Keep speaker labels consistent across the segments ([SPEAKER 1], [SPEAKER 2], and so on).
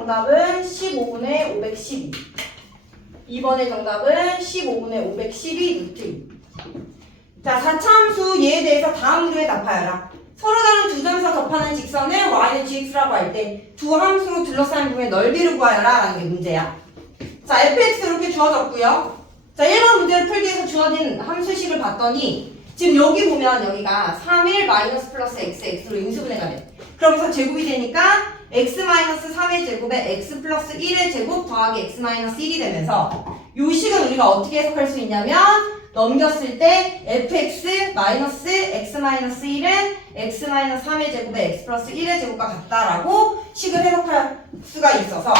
[SPEAKER 1] 정답은 15분의 512. 2번의 정답은 15분의 512 루트 2. 자, 4차 함수 얘에 대해서 다음 그에 답하여라. 서로 다른 두 점에서 접하는 직선을 y는 gx라고 할 때 두 함수로 둘러싸인 부분의 넓이를 구하여라 라는 게 문제야. 자, fx 이렇게 주어졌고요. 자, 1번 문제를 풀기 위해서 주어진 함수식을 봤더니 지금 여기 보면 여기가 3일 마이너스 플러스 x, x로 인수분해가 돼. 그러면서 제곱이 되니까 x 마이너스 3의 제곱에 x 플러스 1의 제곱 더하기 x 마이너스 1이 되면서 요 식은 우리가 어떻게 해석할 수 있냐면 넘겼을 때 fx 마이너스 x 마이너스 1은 x 마이너스 3의 제곱에 x 플러스 1의 제곱과 같다라고 식을 해석할 수가 있어서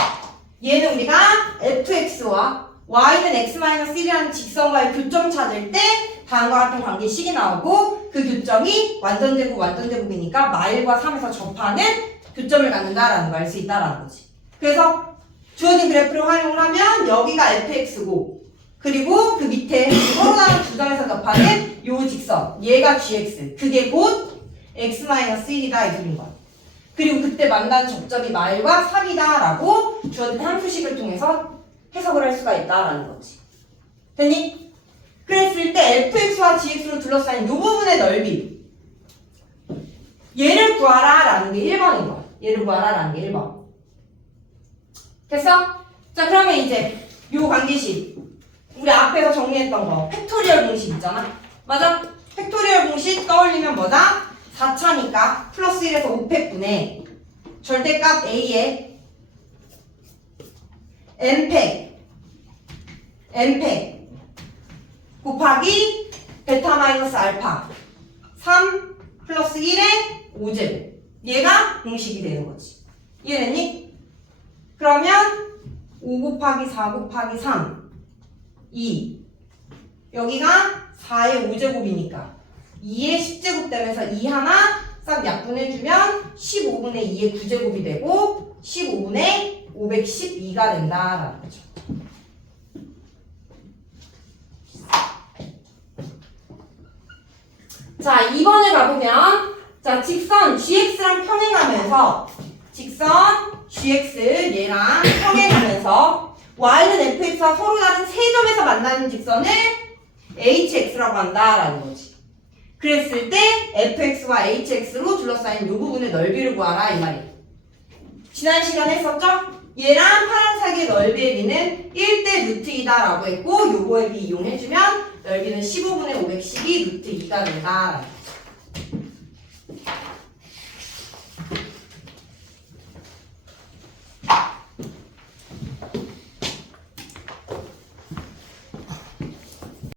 [SPEAKER 1] 얘는 우리가 fx와 y는 x 마이너스 1이라는 직선과의 교점 찾을 때 다음과 같은 관계식이 나오고 그 교점이 완전 제곱 완전 제곱이니까 마일과 3에서 접하는 교점을 갖는다라는 걸알수 있다라는 거지. 그래서 주어진 그래프를 활용을 하면 여기가 fx고 그리고 그 밑에 서로 다른 두 점에서 접하는 요 직선 얘가 gx 그게 곧 x-1이다 이 소린 거야. 그리고 그때 만나는 접점이 마일과 3이다라고 주어진 함수식을 통해서 해석을 할 수가 있다라는 거지. 됐니? 그랬을 때 fx와 gx로 둘러싸인 이 부분의 넓이 얘를 구하라 라는 게 1번인 거야. 얘를 구하라 라는 게 1번. 됐어? 자 그러면 이제 요 관계식 우리 앞에서 정리했던 거 팩토리얼 공식 있잖아. 맞아? 팩토리얼 공식 떠올리면 뭐다? 4차니까 플러스 1에서 5팩분의 절대값 a에 n팩 n팩 곱하기 베타 마이너스 알파 3 플러스 1의 5제곱 얘가 공식이 되는 거지 이해됐니? 그러면 5 곱하기 4 곱하기 3 2 여기가 4의 5제곱이니까 2의 10제곱 되면서 2 하나 싹 약분해주면 15분의 2의 9제곱이 되고 15분의 512가 된다라는 거죠. 자, 2번을 가보면 자, 직선 gx랑 평행하면서 직선 gx 얘랑 평행하면서 y는 fx와 서로 다른 세 점에서 만나는 직선을 hx라고 한다라는 거지. 그랬을 때 fx와 hx로 둘러싸인 이 부분의 넓이를 구하라 이 말이에요. 지난 시간에 했었죠? 얘랑 파란색의 넓이의 비는 1대 루트 2다라고 했고 요거의 비 이용해주면 넓이는 15분의 512 루트 2가 된다.